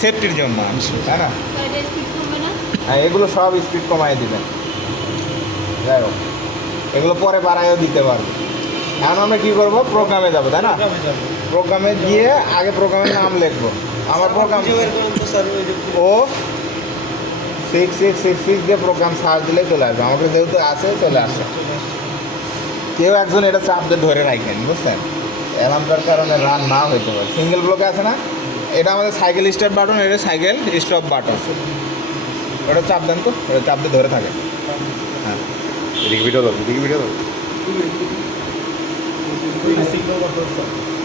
সেফটির জন্য তাই না? হ্যাঁ, এগুলো সব স্পিড কমাই দিবেন। যাই হোক, এগুলো পরে বাড়াইও দিতে পারবে। এখন আমরা কী করবো, প্রোগ্রামে যাবো তাই না? প্রোগ্রামে গিয়ে আগে প্রোগ্রামের নাম লিখবো। আমার প্রোগ্রাম ও 6666 দিয়ে প্রোগ্রাম সার্চ দিলে চলে আসবে। আমাকে যেহেতু আছে চলে আসে। কেউ একজন এটা চাপ দিয়ে ধরে রাখেন, বুঝছেন? অ্যালার্মটার কারণে রান না হইতে পারে। সিঙ্গেল ব্লকে আছে না, এটা আমাদের সাইকেল স্টার্ট বাটন, এটা সাইকেল স্টপ বাটন। ওটা চাপ দেন তো, ওটা চাপ দিয়ে ধরে থাকে। হ্যাঁ, এদিকে ভিডিও দাও, এদিকে ভিডিও দাও।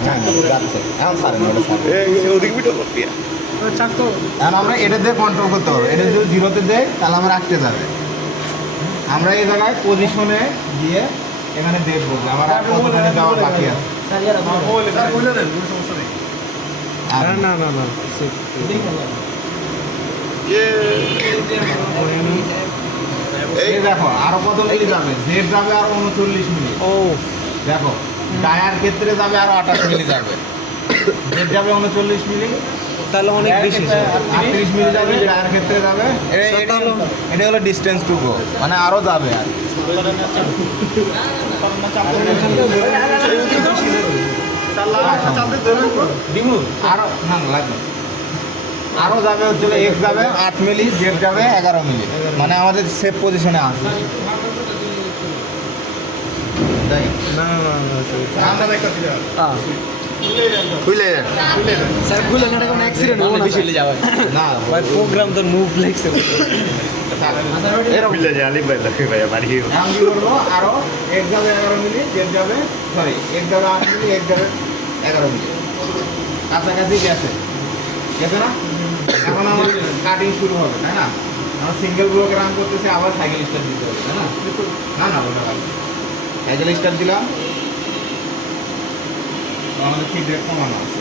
হ্যাঁ, যাচ্ছে। এখন ছাড়েন, ওটা ছাড়েন। ওদিকে ভিডিও দাও। এখন আমরা এটা দিয়ে কন্ট্রোল করতে পারবো। এটা যদি জিরোতে দেয় তাহলে আমরা রাখতে যাবে। আমরা এই জায়গায় পজিশনে গিয়ে এখানে দেখবো যে আমার আর কতখানি যাওয়ার বাকি আছে। না এই দেখো আরো কত মিনিট যাবে, জেড যাবে আরো 39 মিনিট। ও দেখো ডায়ার ক্ষেত্রে যাবে আরো 28 মিনিট যাবে। জেড যাবে 39 মিনিট, তাহলে অনেক বেশি। 38 মিনিট যাবে ডায়ার ক্ষেত্রে যাবে। এটা হলো ডিস্টেন্স টু গো, মানে আরো যাবে আর আরো না লাগবে। আরো যাবে হচ্ছে এক্স যাবে 8 মিনিট, জেড যাবে 11 মিনিট, মানে আমাদের সেফ পজিশনে আছে। খুলে স্যার খুলে না, কোনো অ্যাক্সিডেন্ট হবে না না ভাই। প্রোগ্রাম তো মুভ লাগছে। আমি কি করবো, আরো এক যাবে 11 মিনিট, জেড যাবে সরি এক যাবে 8 মিনিট, এক যাবে 11 মিনিট, কাছাকাছি গেছে গেছে না? এখন আমার কাটিং শুরু হবে তাই না? আমার সিঙ্গেল ব্লকে রান করতেছে, আবার সাইকেল স্টার্ট দিতে হবে তাই না? না না ওটা ভালো, সাইকেল স্টার্ট দিলাম, আমাদের ফিড রেট কমানো আছে।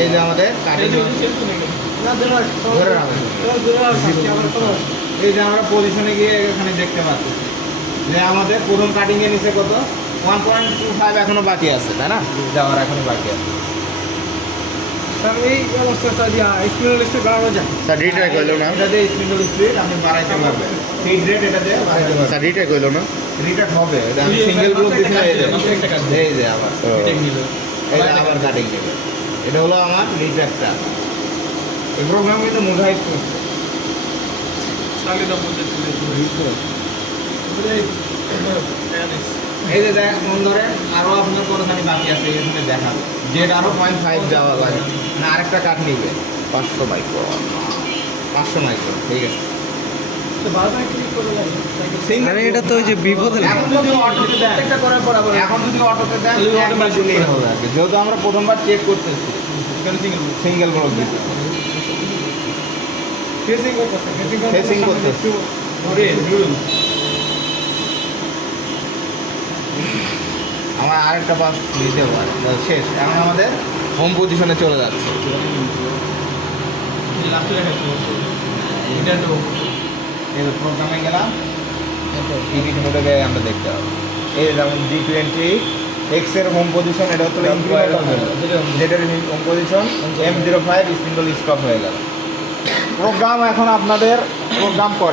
এই যে আমাদের এই যে আমরা পজিশনে গিয়ে এখানে দেখতে পাচ্ছি যে আমাদের প্রথম কাটিং এর নিচে কত 1.25 এখনো বাকি আছে তাই না? যাওয়ার এখনো বাকি আছে। এই অবস্থাটা দিয়া স্পিড বাড়ানো যায়। স্যার রিট্রাই কইলো না, এটা দিয়ে স্পিড আপনি বাড়াইতে পারবেন। ফিড রেট এটা দিয়ে বাড়াইতে পারবেন। স্যার রিট্রাই কইলো না, রিটার্ন হবে। এটা আমি সিঙ্গেল গ্রুপ দিছি, এই যে আবার এই যে আবার কাটিং নেবে। এটা হলো আমার রিটার্নটা। এই প্রোগ্রাম কিন্তু মোজাইক করছে। এই যে দেখ মন ধরে আরো আপনার কতখানি বাকি আছে এখানে দেখাবো। যেটা আরো 0.5 যাওয়া লাগে, না আরেকটা কাট নিবে 500 মাইক্রো, 500 মাইক্রো। ঠিক আছে, মানে এটা তো ওই যে বিপদে এখন যদি অটোতে দেন, এখন যদি অটোতে দেন একবার দিলেই হবে আর কি। যেহেতু আমরা প্রথমবার চেক করতেছি, সিঙ্গেল ব্লক দিতে ফেসিং করতেছি। আমার আরেকটা পাস দিতে পারে শেষ। এখন আমাদের হোম পজিশনে চলে যাচ্ছে। এই প্রোগ্রামে গেলাম, ইডিট মোডে গিয়ে আমরা দেখতে হবে। এই যেমন G20 এক্স এর হোম পজিশন, এটা হচ্ছে যেটার home position M05 spindle stop হয়ে গেল। প্রোগ্রাম এখন আপনাদের প্রোগ্রাম করে।